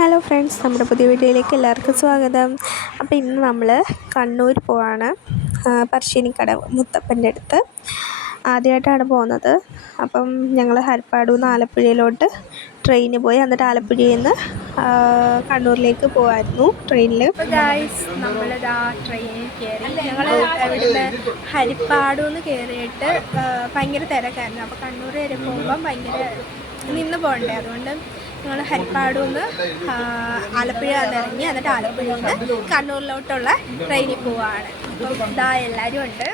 Hello friends, നമ്മുടെ പുതിയ വീഡിയോയിലേക്ക് എല്ലാവർക്കും സ്വാഗതം. അപ്പോൾ ഇന്ന് നമ്മൾ കണ്ണൂർ പോവാണ്. പറശ്ശിനിക്കടവ് മുത്തപ്പൻ്റെ അടുത്ത് ആദ്യമായിട്ടാണ് പോകുന്നത്. അപ്പം ഞങ്ങൾ ഹരിപ്പാടിൽ നിന്ന് ആലപ്പുഴയിലോട്ട് ട്രെയിന് പോയി, എന്നിട്ട് ആലപ്പുഴയിൽ നിന്ന് കണ്ണൂരിലേക്ക് പോകായിരുന്നു ട്രെയിനിൽ. അപ്പോൾ ഗായ്സ്, നമ്മളിതാ ട്രെയിനിൽ കയറി. ഞങ്ങൾ ഇവിടുന്ന് ഹരിപ്പാടിൽ നിന്ന് കയറിയിട്ട് ഭയങ്കര തിരക്കായിരുന്നു. അപ്പോൾ കണ്ണൂർ വരെ പോകുമ്പം ഭയങ്കര നിന്ന് പോകണ്ടേ, അതുകൊണ്ട് ഞങ്ങൾ ഹരിപ്പാടിൽ നിന്ന് ആലപ്പുഴ ഇറങ്ങി, എന്നിട്ട് ആലപ്പുഴയിൽ നിന്ന് കണ്ണൂരിലോട്ടുള്ള ട്രെയിനിൽ പോവുകയാണ്. അപ്പം ഇതാ എല്ലാവരും ഉണ്ട്.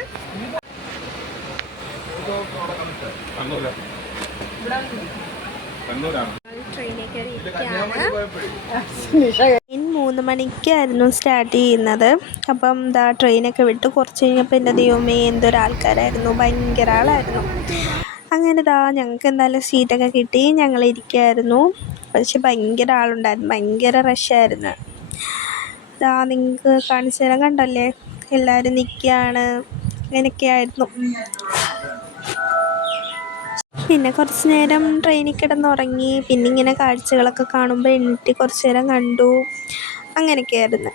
ട്രെയിനിൽ കയറി ഇരിക്കുകയാണ്. 3 മണിക്കായിരുന്നു സ്റ്റാർട്ട് ചെയ്യുന്നത്. അപ്പം ഇതാ ട്രെയിനൊക്കെ വിട്ട് കുറച്ച് കഴിഞ്ഞപ്പോൾ എൻ്റെ ദൈവമേ, എന്തൊരാൾക്കാരായിരുന്നു, ഭയങ്കര ആളായിരുന്നു. അങ്ങനെ ഇതാ ഞങ്ങൾക്ക് എന്തായാലും സീറ്റൊക്കെ കിട്ടി, ഞങ്ങളിരിക്കുകയായിരുന്നു. പക്ഷെ ഭയങ്കര ആളുണ്ടായിരുന്നു, ഭയങ്കര റഷായിരുന്നു. ഇതാ നിങ്ങൾക്ക് കാണിച്ചു തരാൻ, കണ്ടല്ലേ, എല്ലാവരും നിൽക്കുകയാണ്. അങ്ങനെയൊക്കെയായിരുന്നു. പിന്നെ കുറച്ച് നേരം ട്രെയിനിൽ കിടന്നുറങ്ങി. പിന്നെ ഇങ്ങനെ കാഴ്ചകളൊക്കെ കാണുമ്പോൾ എണീറ്റ് കുറച്ച് നേരം കണ്ടു. അങ്ങനെയൊക്കെയായിരുന്നു.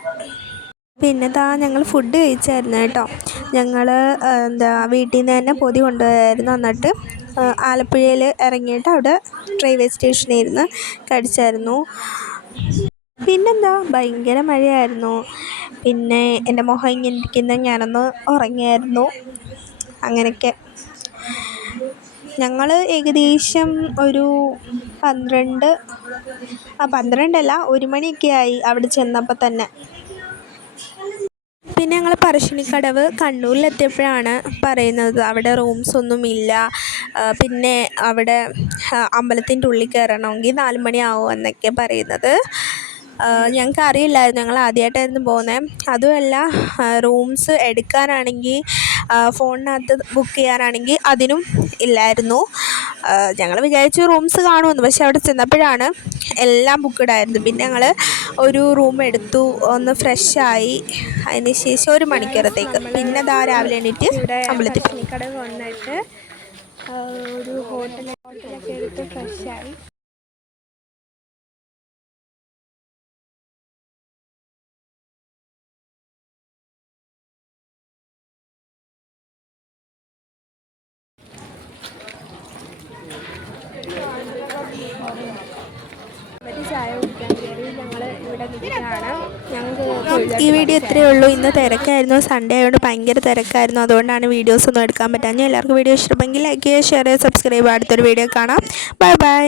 പിന്നെ ഞങ്ങൾ ഫുഡ് കഴിച്ചായിരുന്നു കേട്ടോ. ഞങ്ങൾ വീട്ടിൽ നിന്ന് തന്നെ പൊതി കൊണ്ടുപോയായിരുന്നു. എന്നിട്ട് ആലപ്പുഴയിൽ ഇറങ്ങിയിട്ട് അവിടെ റെയിൽവേ സ്റ്റേഷനിൽ ഇരുന്ന് കഴിച്ചായിരുന്നു. ഭയങ്കര മഴയായിരുന്നു. പിന്നെ എൻ്റെ മുഖം ഇങ്ങനെ ഇരിക്കുന്ന ഞാനൊന്ന് ഉറങ്ങിയായിരുന്നു. അങ്ങനെയൊക്കെ ഞങ്ങൾ ഏകദേശം ഒരു 1 മണിയൊക്കെ ആയി അവിടെ ചെന്നപ്പോൾ തന്നെ. പിന്നെ ഞങ്ങൾ പറശ്ശിനിക്കടവ് കണ്ണൂരിലെത്തിയപ്പോഴാണ് പറയുന്നത് അവിടെ റൂംസൊന്നുമില്ല. പിന്നെ അവിടെ അമ്പലത്തിൻ്റെ ഉള്ളിൽ കയറണമെങ്കിൽ 4 മണിയാവും എന്നൊക്കെ പറയുന്നത്. ഞങ്ങൾക്ക് അറിയില്ലായിരുന്നു, ഞങ്ങൾ ആദ്യമായിട്ടായിരുന്നു പോകുന്നത്. അതുമല്ല, റൂംസ് എടുക്കാനാണെങ്കിൽ ഫോണിനകത്ത് ബുക്ക് ചെയ്യാനാണെങ്കിൽ അതിനും ഇല്ലായിരുന്നു. ഞങ്ങൾ വിചാരിച്ചു റൂംസ് കാണുമെന്ന്, പക്ഷെ അവിടെ ചെന്നപ്പോഴാണ് എല്ലാം ബുക്ക്ഡ് ആയിരുന്നു. പിന്നെ ഞങ്ങൾ ഒരു റൂം എടുത്തു, ഒന്ന് ഫ്രഷായി. അതിന് ശേഷം 1 മണിക്കൂറത്തേക്ക് പിന്നെ രാവിലെ എണീറ്റ് അമ്പലത്തിൽ കടവ് വന്നിട്ട് ഒരു ഹോട്ടലൊക്കെ എടുത്ത് ഫ്രഷായി. ചായ കുടിക്കാൻ കയറി. ഞങ്ങൾ ഇവിടെ നിൽക്കുകയാണ്. ഈ വീഡിയോ ഇത്രയേ ഉള്ളൂ. ഇന്ന് തിരക്കായിരുന്നു, സൺഡേ ആയതുകൊണ്ട് ഭയങ്കര തിരക്കായിരുന്നു. അതുകൊണ്ടാണ് വീഡിയോസ് ഒന്നും എടുക്കാൻ പറ്റാഞ്ഞത്. എല്ലാവർക്കും വീഡിയോ ഇഷ്ടമെങ്കിൽ ലൈക്ക് ചെയ്യുക, ഷെയർ ചെയ്യുക, സബ്സ്ക്രൈബ്. അടുത്തൊരു വീഡിയോ കാണാം. Bye bye.